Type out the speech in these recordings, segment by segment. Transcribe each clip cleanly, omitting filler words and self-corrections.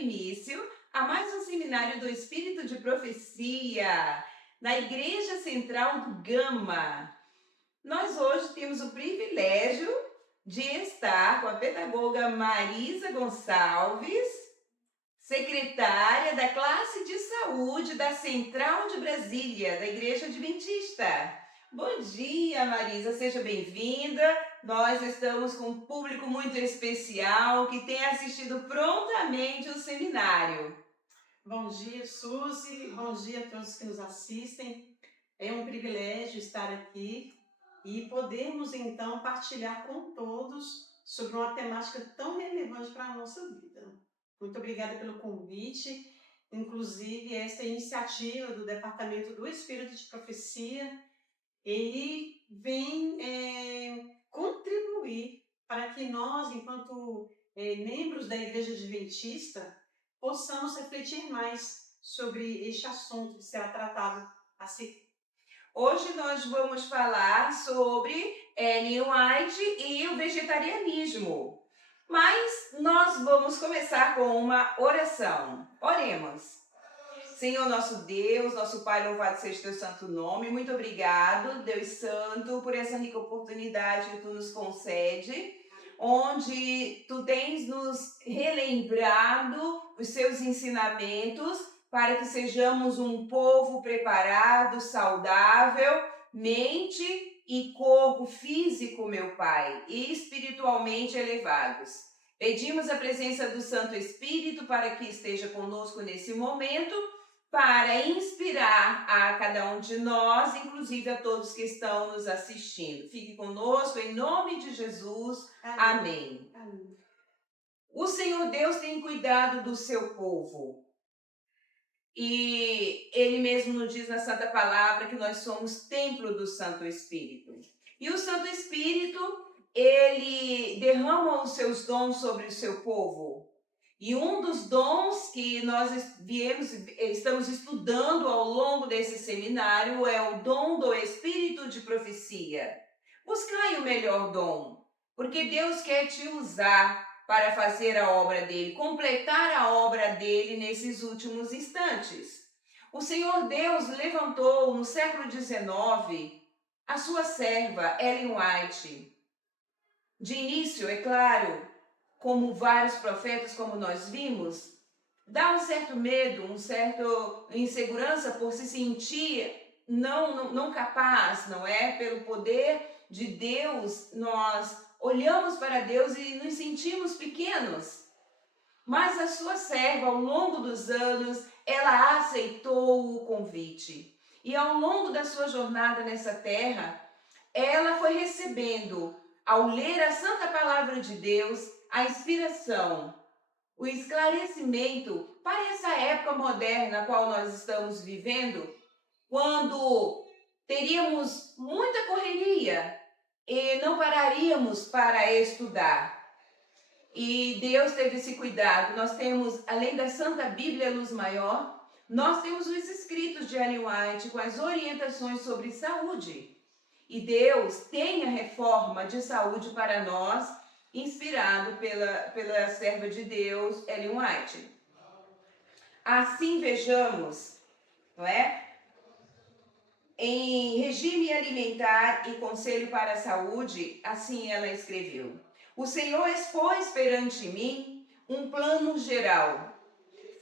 início a mais um seminário do Espírito de Profecia, na Igreja Central do Gama. Nós hoje temos o privilégio de estar com a pedagoga Marisa Gonçalves, secretária da classe de saúde da Central de Brasília, da Igreja Adventista. Bom dia, Marisa, seja bem-vinda. Nós estamos com um público muito especial que tem assistido prontamente o seminário. Bom dia, Suzy. Bom dia a todos que nos assistem. É um privilégio estar aqui e podermos, então, partilhar com todos sobre uma temática tão relevante para a nossa vida. Muito obrigada pelo convite. Inclusive, esta iniciativa do Departamento do Espírito de Profecia, ele vem contribuir para que nós, enquanto membros da Igreja Adventista, possamos refletir mais sobre este assunto que será tratado a seguir. Hoje nós vamos falar sobre Ellen White e o vegetarianismo. Mas nós vamos começar com uma oração. Oremos. Senhor nosso Deus, nosso Pai, louvado seja o teu santo nome. Muito obrigado, Deus Santo, por essa rica oportunidade que tu nos concede, onde tu tens nos relembrado os seus ensinamentos para que sejamos um povo preparado, saudável, mente e corpo físico, meu Pai, e espiritualmente elevados. Pedimos a presença do Santo Espírito para que esteja conosco nesse momento, para inspirar a cada um de nós, inclusive a todos que estão nos assistindo. Fique conosco, em nome de Jesus. Amém. Amém. O Senhor Deus tem cuidado do seu povo. E Ele mesmo nos diz na Santa Palavra que nós somos templo do Santo Espírito. E o Santo Espírito, Ele derrama os seus dons sobre o seu povo. E um dos dons que nós estamos estudando ao longo desse seminário é o dom do Espírito de Profecia. Buscai o melhor dom, porque Deus quer te usar para fazer a obra dele, completar a obra dele nesses últimos instantes. O Senhor Deus levantou no século XIX a sua serva Ellen White. De início, é claro, como vários profetas, como nós vimos, dá um certo medo, uma certa insegurança por se sentir não capaz, não é? Pelo poder de Deus, nós olhamos para Deus e nos sentimos pequenos. Mas a sua serva, ao longo dos anos, ela aceitou o convite. E ao longo da sua jornada nessa terra, ela foi recebendo, ao ler a Santa Palavra de Deus, a inspiração, o esclarecimento para essa época moderna a qual nós estamos vivendo, quando teríamos muita correria e não pararíamos para estudar. E Deus teve esse cuidado. Nós temos, além da Santa Bíblia Luz Maior, nós temos os escritos de Ellen White com as orientações sobre saúde. E Deus tem a reforma de saúde para nós, inspirado pela serva de Deus, Ellen White. Assim vejamos, não é? Em Regime Alimentar e Conselho para a Saúde, assim ela escreveu: o Senhor expôs perante mim um plano geral.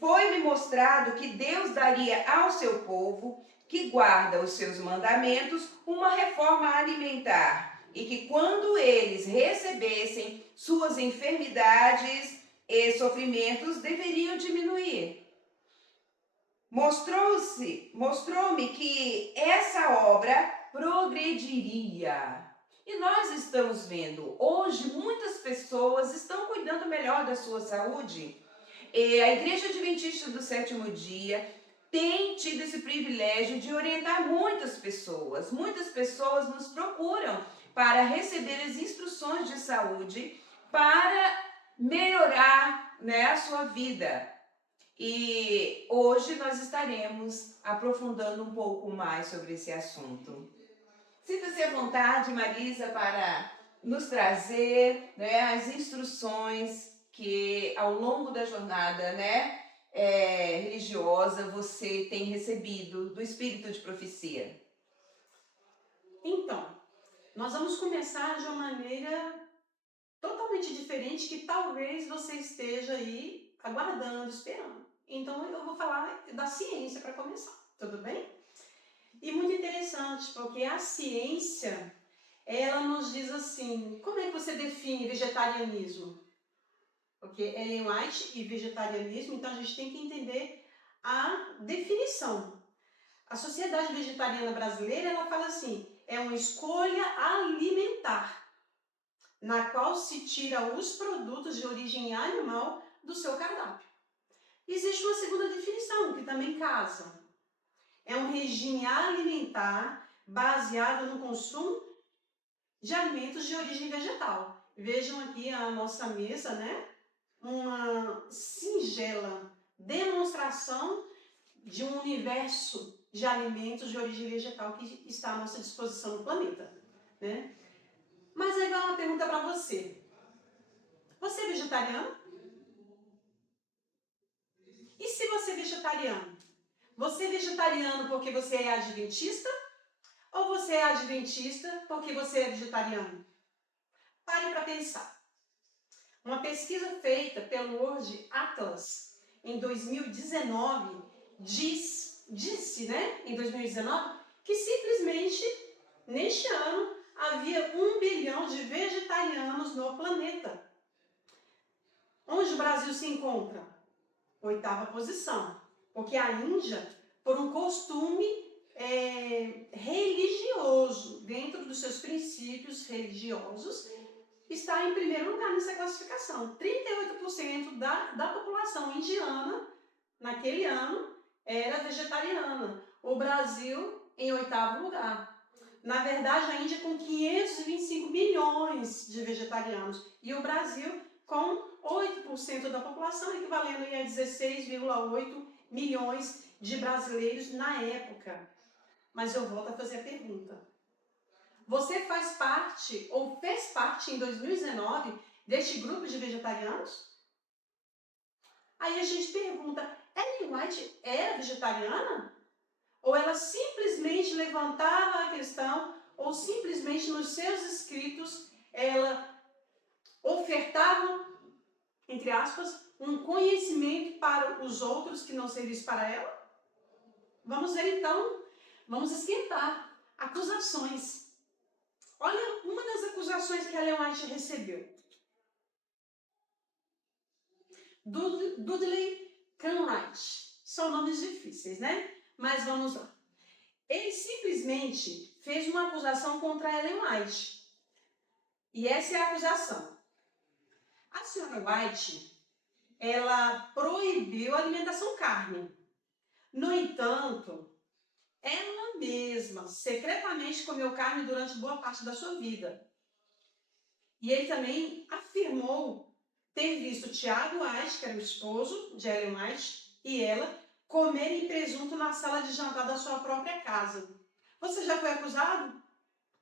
Foi-me mostrado que Deus daria ao seu povo, que guarda os seus mandamentos, uma reforma alimentar, e que quando eles recebessem, suas enfermidades e sofrimentos deveriam diminuir. Mostrou-me que essa obra progrediria. E nós estamos vendo, hoje muitas pessoas estão cuidando melhor da sua saúde. E a Igreja Adventista do Sétimo Dia tem tido esse privilégio de orientar muitas pessoas. Muitas pessoas nos procuram para receber as instruções de saúde para melhorar, né, a sua vida. E hoje nós estaremos aprofundando um pouco mais sobre esse assunto. Sinta-se à vontade, Marisa, para nos trazer, né, as instruções que ao longo da jornada, né, religiosa, você tem recebido do espírito de profecia? Então, nós vamos começar de uma maneira totalmente diferente que talvez você esteja aí aguardando, esperando. Então, eu vou falar da ciência para começar, tudo bem? E muito interessante, porque a ciência, ela nos diz assim, como é que você define vegetarianismo? Porque Ellen White e vegetarianismo, então a gente tem que entender a definição. A Sociedade Vegetariana Brasileira, ela fala assim, é uma escolha alimentar, na qual se tira os produtos de origem animal do seu cardápio. Existe uma segunda definição, que também casa. É um regime alimentar baseado no consumo de alimentos de origem vegetal. Vejam aqui a nossa mesa, né? Uma singela demonstração de um universo de alimentos de origem vegetal que está à nossa disposição no planeta, né? Mas aí vai uma pergunta para você. Você é vegetariano? E se você é vegetariano? Você é vegetariano porque você é adventista? Ou você é adventista porque você é vegetariano? Pare para pensar. Uma pesquisa feita pelo World Atlas em 2019 disse, né, em 2019, que simplesmente neste ano havia 1 bilhão de vegetarianos no planeta. Onde o Brasil se encontra? 8ª posição, porque a Índia, por um costume religioso, dentro dos seus princípios religiosos, está em primeiro lugar nessa classificação. 38% da população indiana, naquele ano, era vegetariana. O Brasil em 8º lugar. Na verdade, a Índia com 525 milhões de vegetarianos e o Brasil com 8% da população, equivalendo a 16,8 milhões de brasileiros na época. Mas eu volto a fazer a pergunta. Você faz parte, ou fez parte em 2019, deste grupo de vegetarianos? Aí a gente pergunta, Ellen White era vegetariana? Ou ela simplesmente levantava a questão, ou simplesmente nos seus escritos, ela ofertava, entre aspas, um conhecimento para os outros que não servisse para ela? Vamos ver então, vamos esquentar. Acusações. Olha uma das acusações que a Ellen White recebeu. Dudley Canwright. São nomes difíceis, né? Mas vamos lá. Ele simplesmente fez uma acusação contra a Ellen White. E essa é a acusação. A senhora White, ela proibiu a alimentação carne. No entanto, ela mesma secretamente comeu carne durante boa parte da sua vida. E ele também afirmou ter visto Tiago White, que era o esposo de Ellen White, e ela comerem presunto na sala de jantar da sua própria casa. Você já foi acusado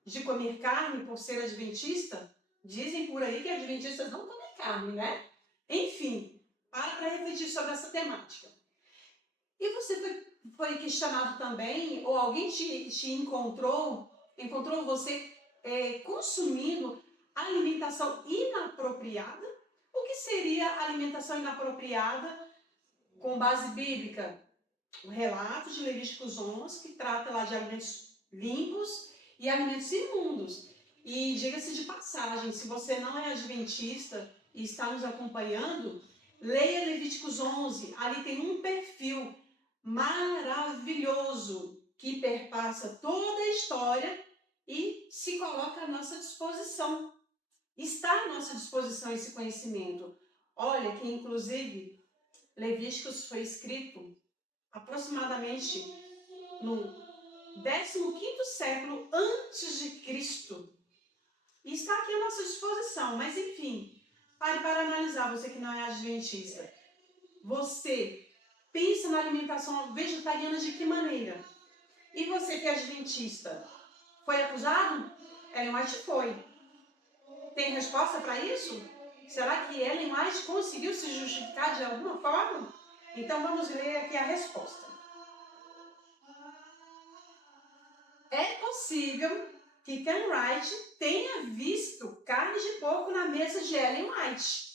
de comer carne por ser adventista? Dizem por aí que adventistas não comem carne, né? Enfim, para refletir sobre essa temática. E você foi questionado também, ou alguém te encontrou você consumindo alimentação inapropriada? O que seria alimentação inapropriada com base bíblica? O relato de Levíticos 11, que trata lá de alimentos limpos e alimentos imundos. E diga-se de passagem, se você não é adventista e está nos acompanhando, leia Levíticos 11, ali tem um perfil maravilhoso que perpassa toda a história e se coloca à nossa disposição. Está à nossa disposição esse conhecimento. Olha que, inclusive, Levíticos foi escrito aproximadamente no 15º século antes de Cristo. E está aqui à nossa disposição. Mas, enfim, pare para analisar, você que não é adventista. Você pensa na alimentação vegetariana de que maneira? E você que é adventista, foi acusado? Ellen White foi. Tem resposta para isso? Será que Ellen White conseguiu se justificar de alguma forma? Então vamos ler aqui a resposta. É possível que Ken Wright tenha visto carne de porco na mesa de Ellen White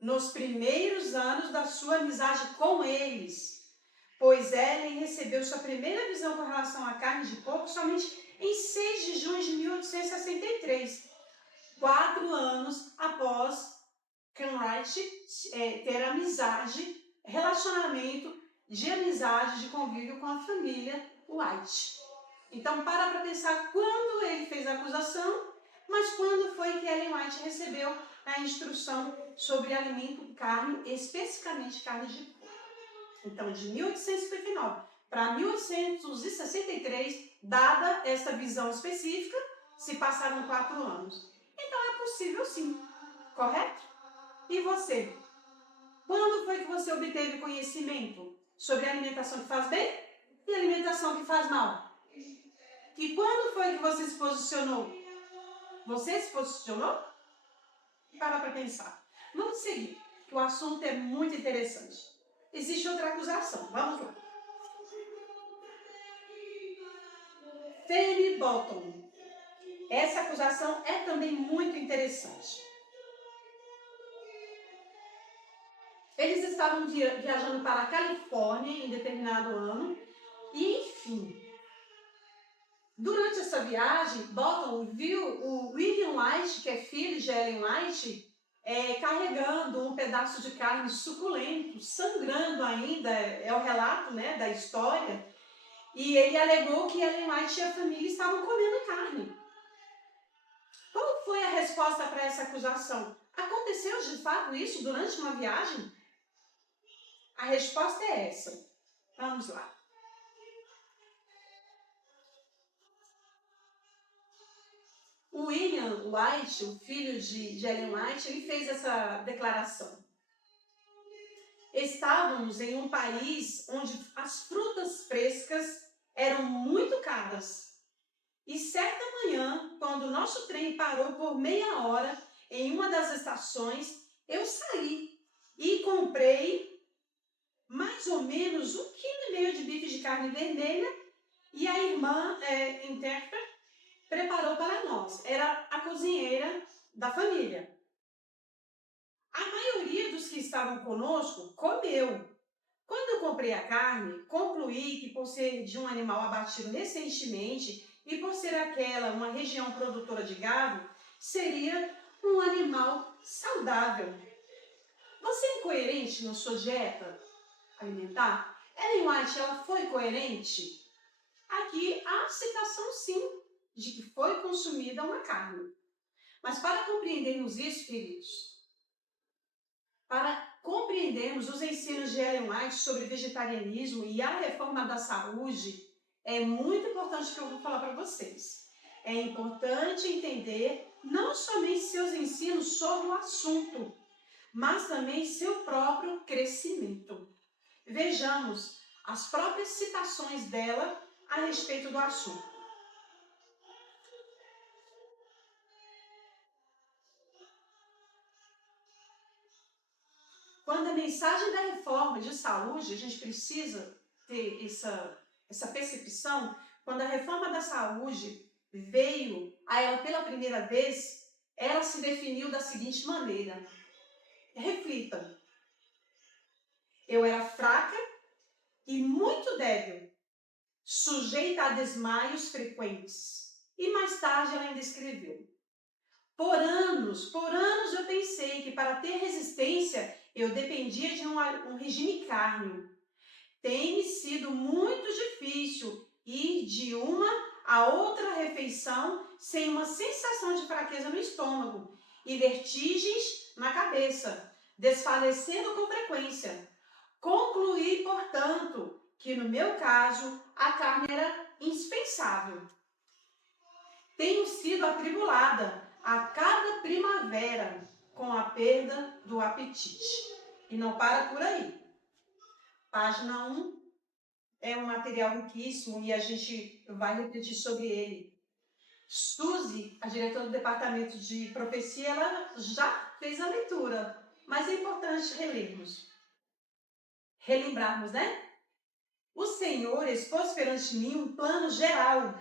nos primeiros anos da sua amizade com eles, pois Ellen recebeu sua primeira visão com relação à carne de porco somente em 6 de junho de 1863, 4 anos após Ken Wright ter relacionamento de amizade, de convívio com a família White. Então, para pensar quando ele fez a acusação, mas quando foi que Ellen White recebeu a instrução sobre alimento carne, especificamente carne de porco. Então, de 1859 para 1863, dada esta visão específica, se passaram 4 anos. Então, é possível sim, correto? E você? Quando foi que você obteve conhecimento sobre alimentação que faz bem e alimentação que faz mal? E quando foi que você se posicionou? Você se posicionou? Para pensar. Vamos seguir, que o assunto é muito interessante. Existe outra acusação. Vamos lá. Fanny Bolton. Essa acusação é também muito interessante. Eles estavam viajando para a Califórnia em determinado ano e, enfim, durante essa viagem, Bolton viu o William White, que é filho de Ellen White, carregando um pedaço de carne suculento, sangrando ainda, é o relato, né, da história, e ele alegou que Ellen White e a família estavam comendo carne. Qual foi a resposta para essa acusação? Aconteceu de fato isso durante uma viagem? A resposta é essa. Vamos lá. O William White, o filho de Ellen White, ele fez essa declaração. Estávamos em um país onde as frutas frescas eram muito caras. E certa manhã, quando o nosso trem parou por meia hora em uma das estações, eu saí e comprei mais ou menos 1,5 kg de bife de carne vermelha e a irmã intérprete preparou para nós. Era a cozinheira da família. A maioria dos que estavam conosco comeu. Quando eu comprei a carne, concluí que por ser de um animal abatido recentemente e por ser aquela uma região produtora de gado, seria um animal saudável. Você é incoerente na sua dieta alimentar? Ellen White, ela foi coerente? Aqui há citação sim de que foi consumida uma carne. Mas para compreendermos isso, queridos, para compreendermos os ensinos de Ellen White sobre vegetarianismo e a reforma da saúde, é muito importante o que eu vou falar para vocês. É importante entender não somente seus ensinos sobre o assunto, mas também seu próprio crescimento. Vejamos as próprias citações dela a respeito do assunto. Quando a mensagem da reforma de saúde, a gente precisa ter essa percepção, quando a reforma da saúde veio a ela pela primeira vez, ela se definiu da seguinte maneira. Reflita. Eu era fraca e muito débil, sujeita a desmaios frequentes. E mais tarde ela ainda escreveu. Por anos eu pensei que para ter resistência eu dependia de um regime carnívoro. Tem sido muito difícil ir de uma a outra refeição sem uma sensação de fraqueza no estômago e vertigens na cabeça, desfalecendo com frequência. Concluí, portanto, que no meu caso a carne era indispensável. Tenho sido atribulada a cada primavera com a perda do apetite. E não para por aí. Página 1 é um material riquíssimo e a gente vai repetir sobre ele. Suzy, a diretora do departamento de profecia, ela já fez a leitura, mas é importante relembrarmos, né? O Senhor expôs perante mim um plano geral.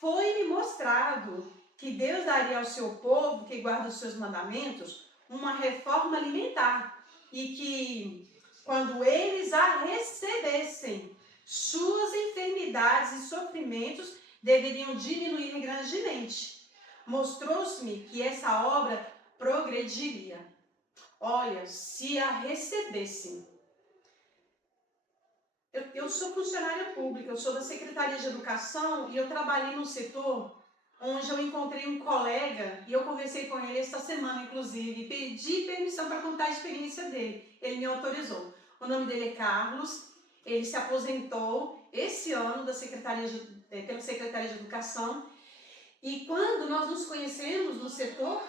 Foi-me mostrado que Deus daria ao seu povo que guarda os seus mandamentos uma reforma alimentar e que, quando eles a recebessem, suas enfermidades e sofrimentos deveriam diminuir grandemente. Mostrou-se-me que essa obra progrediria. Olha, se a recebessem. Eu sou funcionária pública, eu sou da Secretaria de Educação e eu trabalhei num setor onde eu encontrei um colega e eu conversei com ele esta semana, inclusive, e pedi permissão para contar a experiência dele. Ele me autorizou. O nome dele é Carlos, ele se aposentou esse ano pela Secretaria de Educação e quando nós nos conhecemos no setor,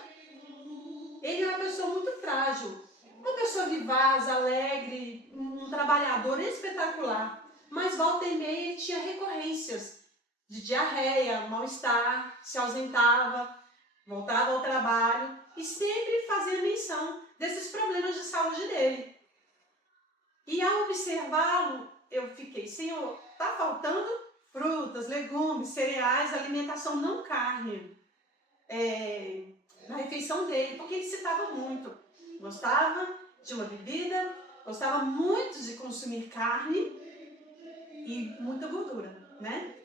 ele é uma pessoa muito frágil. Uma pessoa vivaz, alegre, um trabalhador espetacular. Mas volta e meia ele tinha recorrências de diarreia, mal-estar, se ausentava, voltava ao trabalho e sempre fazia menção desses problemas de saúde dele. E ao observá-lo, eu fiquei, Senhor, está faltando frutas, legumes, cereais, alimentação não carne na refeição dele, porque ele citava muito. Gostava de uma bebida, gostava muito de consumir carne e muita gordura, né?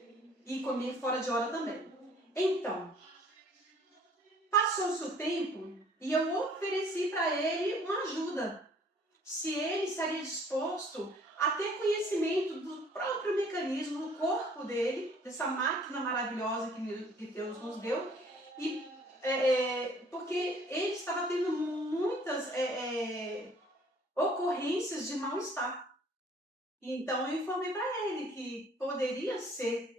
E comer fora de hora também. Então, passou-se o tempo e eu ofereci para ele uma ajuda. Se ele estaria disposto a ter conhecimento do próprio mecanismo do corpo dele, dessa máquina maravilhosa que Deus nos deu, e porque ele estava tendo muitas ocorrências de mal-estar. Então eu informei para ele que poderia ser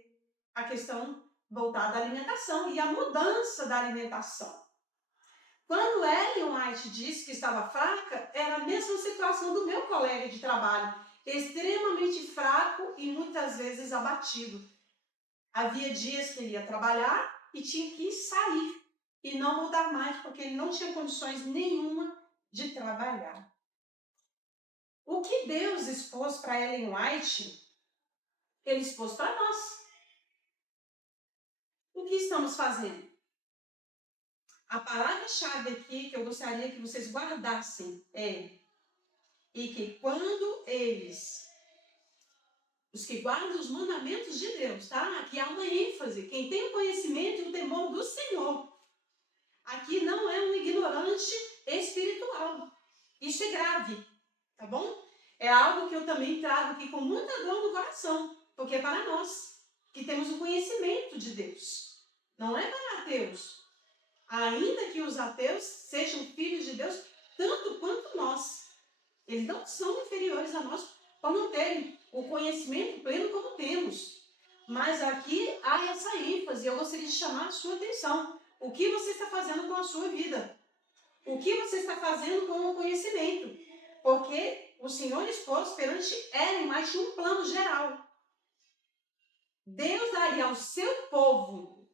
a questão voltada à alimentação e a mudança da alimentação. Quando Ellen White disse que estava fraca, era a mesma situação do meu colega de trabalho, extremamente fraco e muitas vezes abatido. Havia dias que ele ia trabalhar e tinha que sair e não voltar mais, porque ele não tinha condições nenhuma de trabalhar. O que Deus expôs para Ellen White, Ele expôs para nós. O que estamos fazendo? A palavra-chave aqui que eu gostaria que vocês guardassem e que quando os que guardam os mandamentos de Deus, tá? Aqui há uma ênfase, quem tem o conhecimento e o temor do Senhor. Aqui não é um ignorante espiritual. Isso é grave, tá bom? É algo que eu também trago aqui com muita dor no coração, porque é para nós, que temos o conhecimento de Deus. Não é para ateus. Ainda que os ateus sejam filhos de Deus, tanto quanto nós. Eles não são inferiores a nós por não terem o conhecimento pleno como temos. Mas aqui há essa ênfase, eu gostaria de chamar a sua atenção. O que você está fazendo com a sua vida? O que você está fazendo com o conhecimento? Porque o Senhor expôs perante Ellen White um plano geral. Deus daria ao seu povo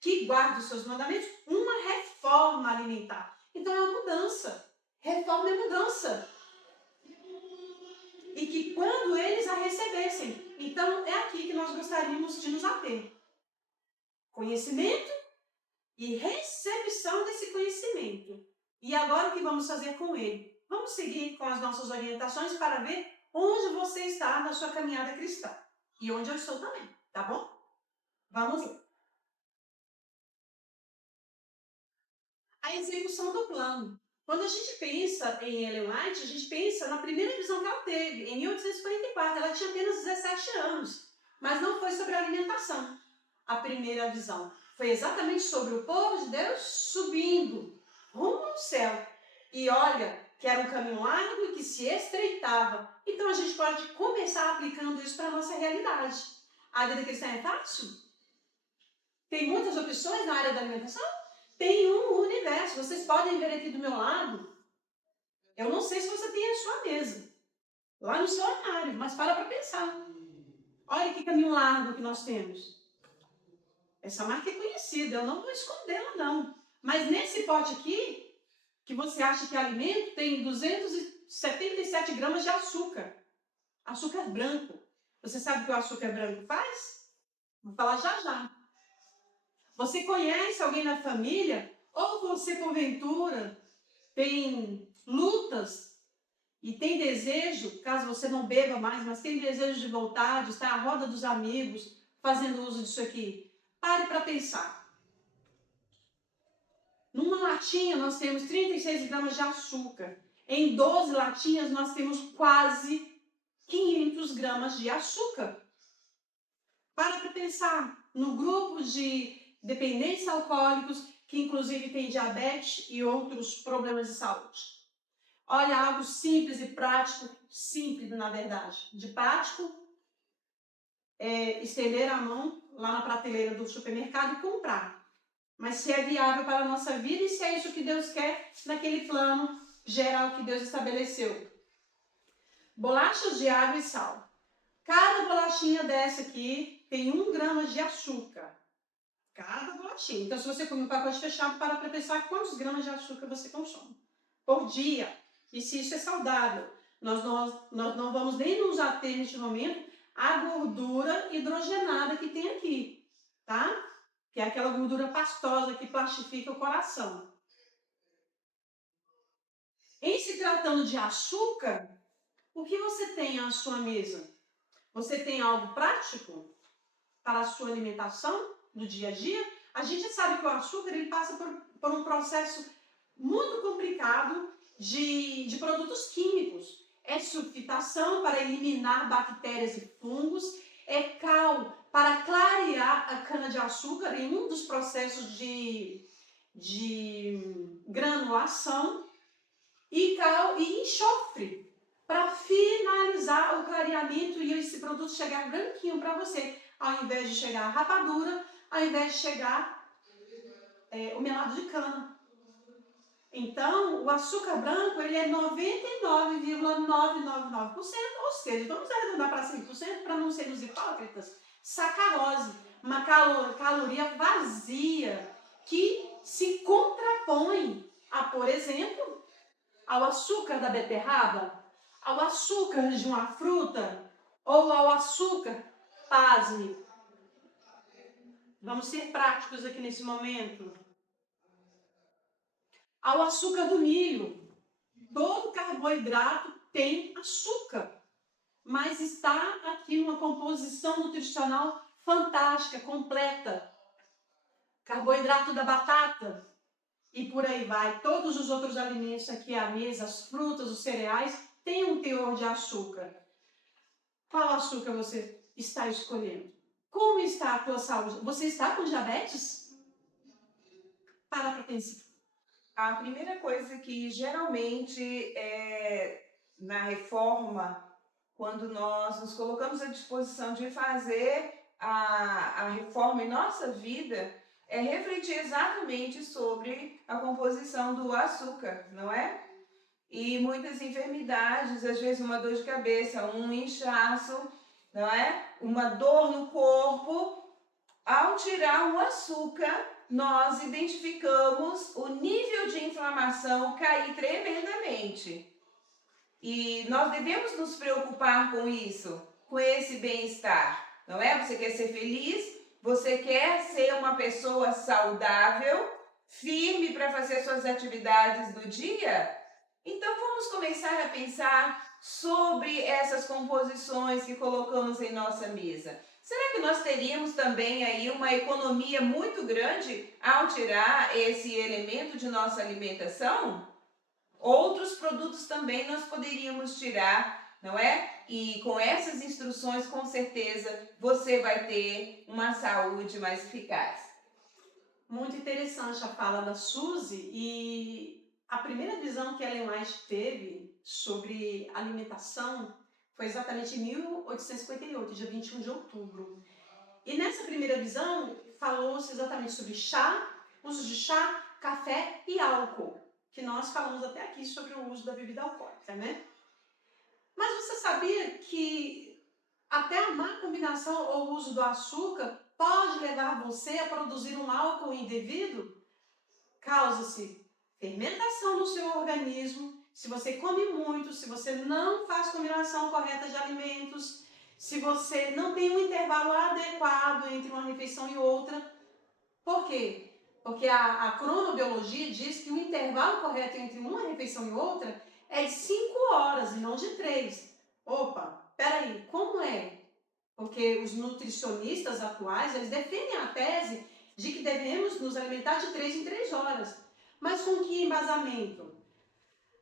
que guarda os seus mandamentos uma reforma alimentar. Então é uma mudança. Reforma é mudança. E que quando eles a recebessem. Então é aqui que nós gostaríamos de nos ater. Conhecimento e recepção desse conhecimento. E agora o que vamos fazer com ele? Vamos seguir com as nossas orientações para ver onde você está na sua caminhada cristã. E onde eu estou também, tá bom? Vamos lá. A execução do plano. Quando a gente pensa em Ellen White, a gente pensa na primeira visão que ela teve, em 1844. Ela tinha apenas 17 anos, mas não foi sobre a alimentação. A primeira visão foi exatamente sobre o povo de Deus subindo rumo ao céu. E olha, que era um caminho largo e que se estreitava. Então a gente pode começar aplicando isso para a nossa realidade. A vida cristã é fácil? Tem muitas opções na área da alimentação? Tem um universo. Vocês podem ver aqui do meu lado. Eu não sei se você tem a sua mesa lá no seu armário, mas para pensar. Olha que caminho largo que nós temos. Essa marca é conhecida, eu não vou escondê-la não. Mas nesse pote aqui, que você acha que alimento tem 277 gramas de açúcar. Açúcar branco. Você sabe o que o açúcar branco faz? Vou falar já já. Você conhece alguém na família? Ou você, porventura, tem lutas e tem desejo, caso você não beba mais, mas tem desejo de voltar, de estar à roda dos amigos, fazendo uso disso aqui? Pare para pensar. Numa latinha nós temos 36 gramas de açúcar. Em 12 latinhas nós temos quase 500 gramas de açúcar. Para pensar no grupo de dependentes alcoólicos, que inclusive tem diabetes e outros problemas de saúde. Olha, algo simples e prático, simples na verdade. De prático, estender a mão lá na prateleira do supermercado e comprar. Mas se é viável para a nossa vida e se é isso que Deus quer naquele plano geral que Deus estabeleceu. Bolachas de água e sal. Cada bolachinha dessa aqui tem 1 grama de açúcar. Cada bolachinha. Então, se você come um pacote fechado, para pensar quantos gramas de açúcar você consome por dia. E se isso é saudável. Nós não vamos nem nos ater neste momento à gordura hidrogenada que tem aqui, tá? Que é aquela gordura pastosa que plastifica o coração. Em se tratando de açúcar, o que você tem à sua mesa? Você tem algo prático para a sua alimentação do dia a dia? A gente sabe que o açúcar ele passa por um processo muito complicado de produtos químicos. É sulfitação para eliminar bactérias e fungos, é cal para clarear a cana-de-açúcar em um dos processos de granulação, e cal e enxofre para finalizar o clareamento e esse produto chegar branquinho para você, ao invés de chegar a rapadura, ao invés de chegar o melado de cana. Então, o açúcar branco ele é 99,999%, ou seja, vamos arredondar para 100% para não sermos hipócritas, sacarose, uma caloria vazia que se contrapõe a, por exemplo, ao açúcar da beterraba, ao açúcar de uma fruta ou ao açúcar, pasme. Vamos ser práticos aqui nesse momento. Ao açúcar do milho. Todo carboidrato tem açúcar, mas está aqui numa composição nutricional fantástica, completa. Carboidrato da batata e por aí vai. Todos os outros alimentos aqui à mesa, as frutas, os cereais, têm um teor de açúcar. Qual açúcar você está escolhendo? Como está a tua saúde? Você está com diabetes? Para pensar. A primeira coisa que geralmente na reforma, quando nós nos colocamos à disposição de fazer a reforma em nossa vida, é refletir exatamente sobre a composição do açúcar, não é? E muitas enfermidades, às vezes uma dor de cabeça, um inchaço, não é? Uma dor no corpo. Ao tirar o açúcar, nós identificamos o nível de inflamação cair tremendamente. E nós devemos nos preocupar com isso, com esse bem-estar, não é? Você quer ser feliz? Você quer ser uma pessoa saudável, firme para fazer suas atividades do dia? Então vamos começar a pensar sobre essas composições que colocamos em nossa mesa. Será que nós teríamos também aí uma economia muito grande ao tirar esse elemento de nossa alimentação? Outros produtos também nós poderíamos tirar, não é? E com essas instruções, com certeza, você vai ter uma saúde mais eficaz. Muito interessante a fala da Suzy, e a primeira visão que Ellen White teve sobre alimentação foi exatamente em 1858, dia 21 de outubro. E nessa primeira visão, falou-se exatamente sobre chá, uso de chá, café e álcool, que nós falamos até aqui sobre o uso da bebida alcoólica, né? Mas você sabia que até a má combinação ou uso do açúcar pode levar você a produzir um álcool indevido? Causa-se fermentação no seu organismo, se você come muito, se você não faz combinação correta de alimentos, se você não tem um intervalo adequado entre uma refeição e outra. Por quê? Porque a cronobiologia diz que o intervalo correto entre uma refeição e outra é de 5 horas e não de 3. Opa, peraí, como é? Porque os nutricionistas atuais, eles defendem a tese de que devemos nos alimentar de 3 em 3 horas. Mas com que embasamento?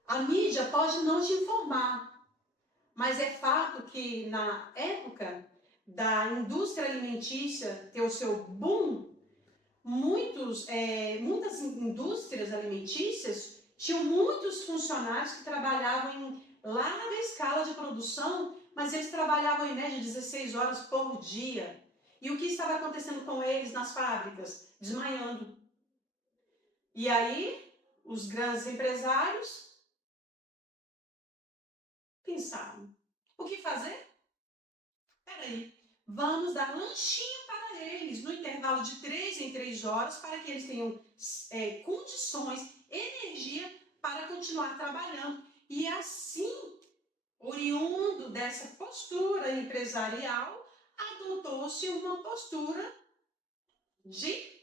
A mídia pode não te informar, mas é fato que na época da indústria alimentícia ter o seu boom, muitas indústrias alimentícias tinham muitos funcionários que trabalhavam em larga escala de produção, mas eles trabalhavam em média 16 horas por dia. E o que estava acontecendo com eles nas fábricas? Desmaiando. E aí, os grandes empresários pensaram, o que fazer? Peraí, vamos dar lanchinho para eles no intervalo de 3 em 3 horas para que eles tenham condições, energia para continuar trabalhando. E assim, oriundo dessa postura empresarial, adotou-se uma postura de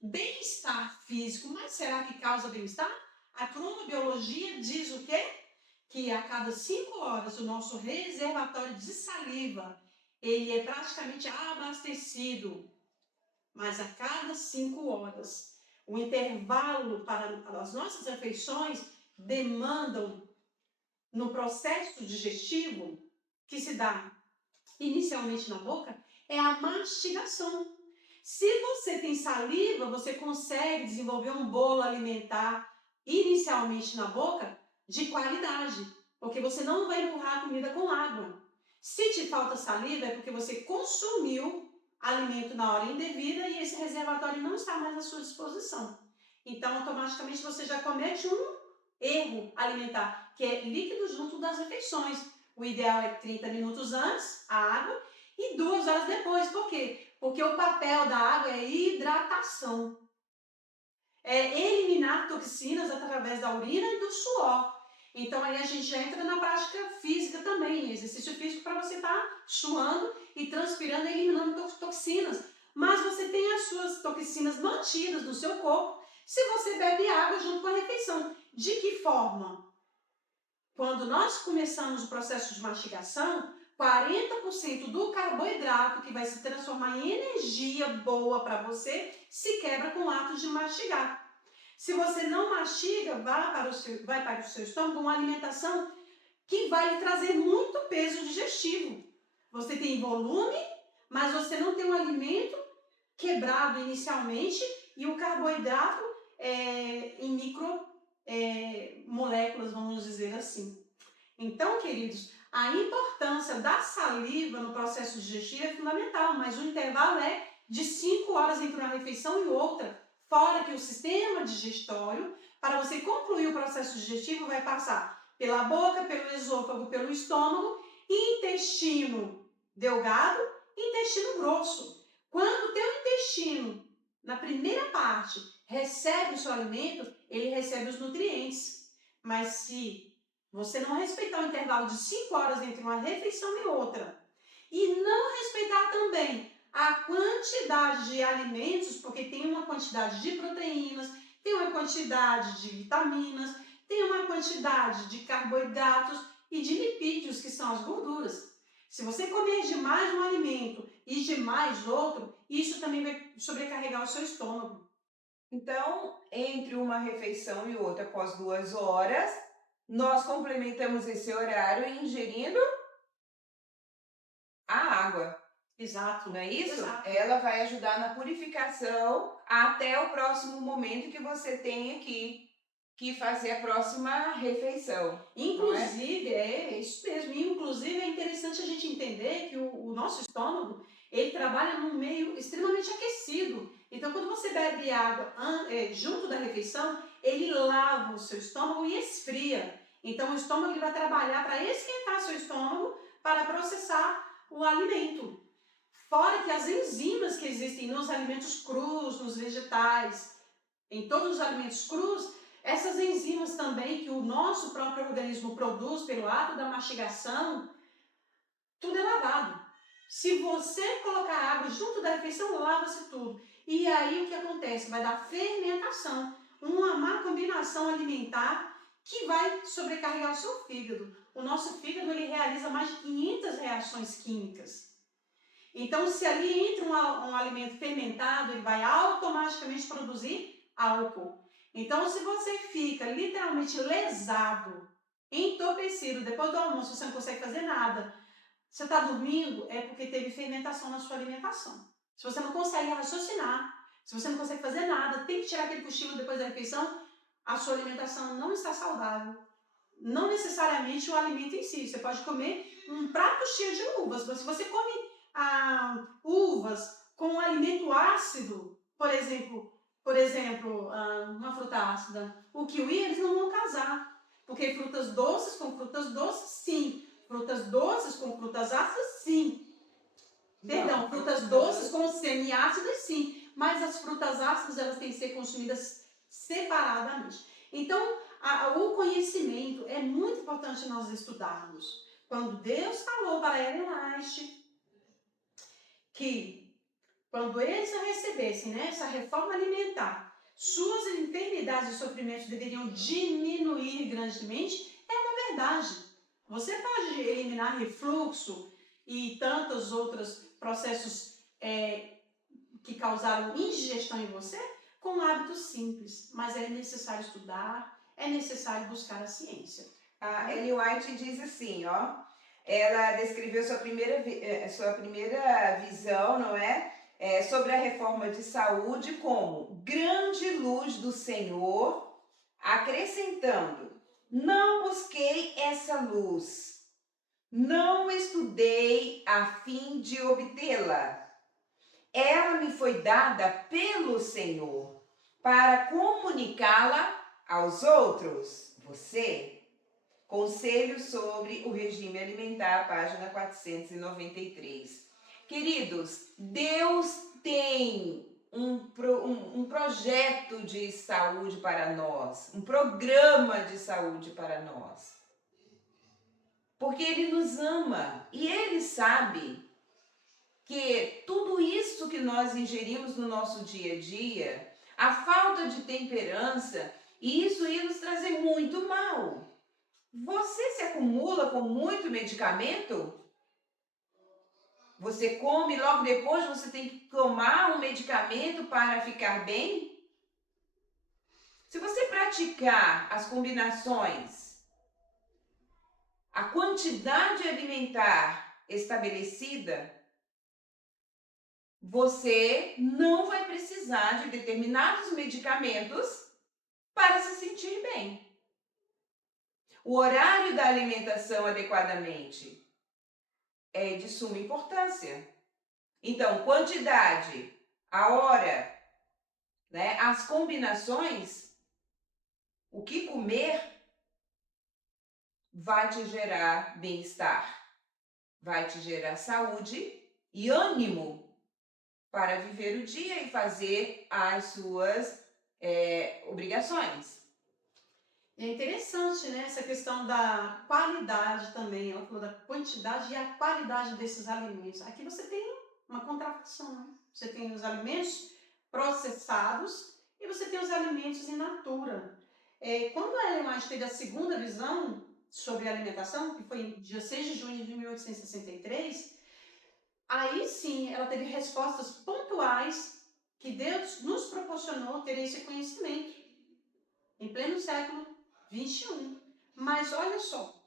bem-estar físico. Mas será que causa bem-estar? A cronobiologia diz o quê? Que a cada 5 horas o nosso reservatório de saliva, ele é praticamente abastecido. Mas a cada 5 horas, o intervalo para as nossas refeições demandam no processo digestivo, que se dá inicialmente na boca, é a mastigação. Se você tem saliva, você consegue desenvolver um bolo alimentar inicialmente na boca de qualidade, porque você não vai empurrar a comida com água. Se te falta saliva, é porque você consumiu alimento na hora indevida e esse reservatório não está mais à sua disposição. Então, automaticamente, você já comete um erro alimentar, que é líquido junto das refeições. O ideal é 30 minutos antes, a água, e 2 horas depois. Por quê? Porque o papel da água é hidratação. É eliminar toxinas através da urina e do suor. Então aí a gente já entra na prática física também, exercício físico para você estar suando e transpirando e eliminando toxinas. Mas você tem as suas toxinas mantidas no seu corpo se você bebe água junto com a refeição. De que forma? Quando nós começamos o processo de mastigação, 40% do carboidrato que vai se transformar em energia boa para você se quebra com o ato de mastigar. Se você não mastiga, vai para o seu estômago uma alimentação que vai lhe trazer muito peso digestivo. Você tem volume, mas você não tem um alimento quebrado inicialmente e o carboidrato em micromoléculas, vamos dizer assim. Então, queridos, a importância da saliva no processo digestivo é fundamental, mas o intervalo é de 5 horas entre uma refeição e outra, fora que o sistema digestório, para você concluir o processo digestivo, vai passar pela boca, pelo esôfago, pelo estômago, intestino delgado e intestino grosso. Quando o teu intestino, na primeira parte, recebe o seu alimento, ele recebe os nutrientes. Mas se você não respeitar o intervalo de 5 horas entre uma refeição e outra, e não respeitar também a quantidade de alimentos, porque tem uma quantidade de proteínas, tem uma quantidade de vitaminas, tem uma quantidade de carboidratos e de lipídios, que são as gorduras. Se você comer demais um alimento e demais outro, isso também vai sobrecarregar o seu estômago. Então, entre uma refeição e outra, após 2 horas, nós complementamos esse horário ingerindo a água. Exato. Não é isso? Exato. Ela vai ajudar na purificação até o próximo momento que você tenha que fazer a próxima refeição. Inclusive, é isso mesmo. Inclusive, é interessante a gente entender que o nosso estômago, ele trabalha num meio extremamente aquecido. Então, quando você bebe água junto da refeição, ele lava o seu estômago e esfria. Então, o estômago ele vai trabalhar para esquentar seu estômago para processar o alimento. Fora que as enzimas que existem nos alimentos crus, nos vegetais, em todos os alimentos crus, essas enzimas também que o nosso próprio organismo produz pelo ato da mastigação, tudo é lavado. Se você colocar água junto da refeição, lava-se tudo. E aí o que acontece? Vai dar fermentação, uma má combinação alimentar que vai sobrecarregar o seu fígado. O nosso fígado ele realiza mais de 500 reações químicas. Então, se ali entra um alimento fermentado, ele vai automaticamente produzir álcool. Então, se você fica literalmente lesado, entorpecido, depois do almoço você não consegue fazer nada, você está dormindo, é porque teve fermentação na sua alimentação. Se você não consegue raciocinar, se você não consegue fazer nada, tem que tirar aquele cochilo depois da refeição, a sua alimentação não está saudável. Não necessariamente o alimento em si. Você pode comer um prato cheio de uvas, mas se você come uvas com um alimento ácido, por exemplo, uma fruta ácida, o kiwi, eles não vão casar. Porque frutas doces com frutas doces, sim. Frutas doces com frutas ácidas, sim. Perdão, frutas doces com semiácidas, sim. Mas as frutas ácidas, elas têm que ser consumidas separadamente. Então, o conhecimento é muito importante nós estudarmos. Quando Deus falou para Ellen White que quando eles recebessem essa reforma alimentar, suas enfermidades e sofrimentos deveriam diminuir grandemente, é uma verdade. Você pode eliminar refluxo e tantos outros processos que causaram indigestão em você com hábitos simples, mas é necessário estudar, é necessário buscar a ciência. A Ellen White diz assim, ó, ela descreveu sua primeira visão, não é? Sobre a reforma de saúde como grande luz do Senhor, acrescentando: não busquei essa luz, não estudei a fim de obtê-la. Ela me foi dada pelo Senhor para comunicá-la aos outros. Você? Conselho sobre o regime alimentar, página 493. Queridos, Deus tem um projeto de saúde para nós, um programa de saúde para nós. Porque Ele nos ama e Ele sabe que tudo isso que nós ingerimos no nosso dia a dia, a falta de temperança, isso ia nos trazer muito mal. Você se acumula com muito medicamento? Você come e logo depois você tem que tomar um medicamento para ficar bem? Se você praticar as combinações, a quantidade alimentar estabelecida, você não vai precisar de determinados medicamentos para se sentir bem. O horário da alimentação adequadamente é de suma importância. Então, quantidade, a hora, as combinações, o que comer vai te gerar bem-estar, vai te gerar saúde e ânimo para viver o dia e fazer as suas obrigações. É interessante, essa questão da qualidade também. Ela falou da quantidade e a qualidade desses alimentos. Aqui você tem uma contrafação, Você tem os alimentos processados e você tem os alimentos in natura. Quando a Ellen White teve a segunda visão sobre a alimentação, que foi em dia 6 de junho de 1863, aí sim ela teve respostas pontuais que Deus nos proporcionou ter esse conhecimento em pleno século 21. Mas olha só,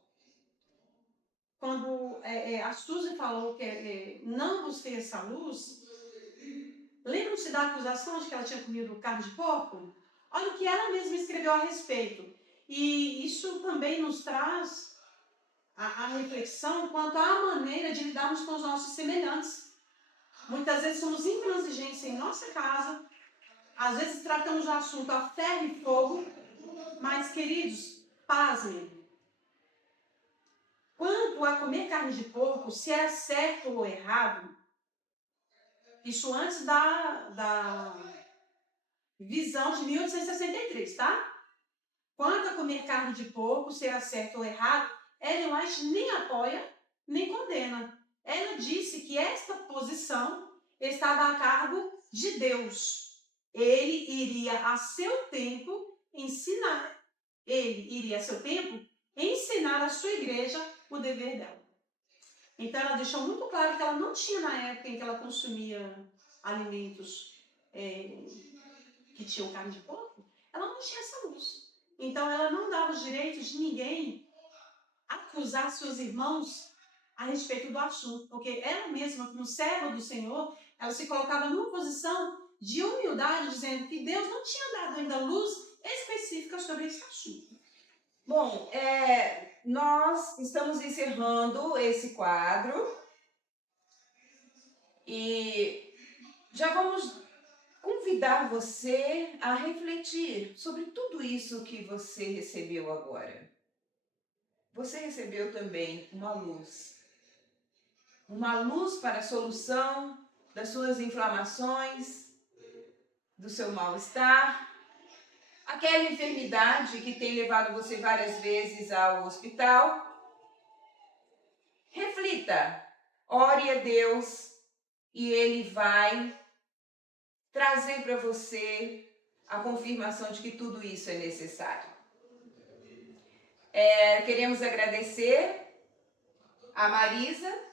quando a Suzy falou que não busquei essa luz, lembram-se da acusação de que ela tinha comido carne de porco? Olha o que ela mesma escreveu a respeito. E isso também nos traz a reflexão quanto à maneira de lidarmos com os nossos semelhantes. Muitas vezes somos intransigentes em nossa casa, às vezes tratamos o assunto a ferro e fogo, mas, queridos, pasmem. Quanto a comer carne de porco, se era certo ou errado, isso antes visão de 1863, tá? Quanto a comer carne de porco, será certo ou errado, Ellen White nem apoia, nem condena. Ela disse que esta posição estava a cargo de Deus. Ele iria a seu tempo ensinar a sua igreja o dever dela. Então ela deixou muito claro que ela não tinha, na época em que ela consumia alimentos que tinham carne de porco, ela não tinha essa luz. Então ela não dava os direitos de ninguém acusar seus irmãos a respeito do assunto, porque ela mesma, como serva do Senhor, ela se colocava numa posição de humildade, dizendo que Deus não tinha dado ainda luz específica sobre esse assunto. Bom, nós estamos encerrando esse quadro e já vamos convidar você a refletir sobre tudo isso que você recebeu agora. Você recebeu também uma luz para a solução das suas inflamações, do seu mal-estar, aquela enfermidade que tem levado você várias vezes ao hospital. Reflita, ore a Deus e Ele vai trazer para você a confirmação de que tudo isso é necessário. Queremos agradecer a Marisa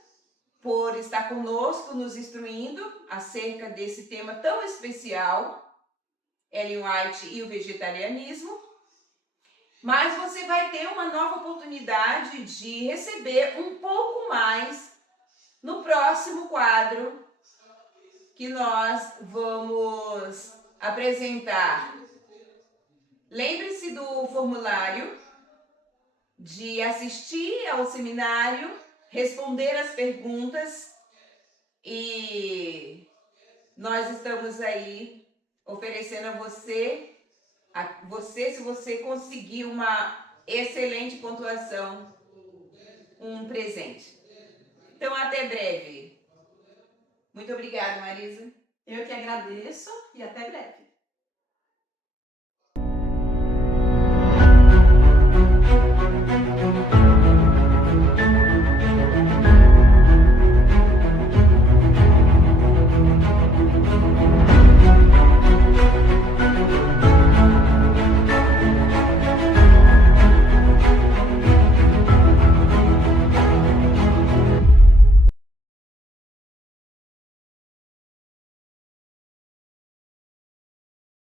por estar conosco, nos instruindo acerca desse tema tão especial, Ellen White e o vegetarianismo. Mas você vai ter uma nova oportunidade de receber um pouco mais no próximo quadro que nós vamos apresentar. Lembre-se do formulário, de assistir ao seminário, responder as perguntas e nós estamos aí oferecendo a você, se você conseguir uma excelente pontuação, um presente. Então, até breve. Muito obrigada, Marisa. Eu que agradeço e até breve.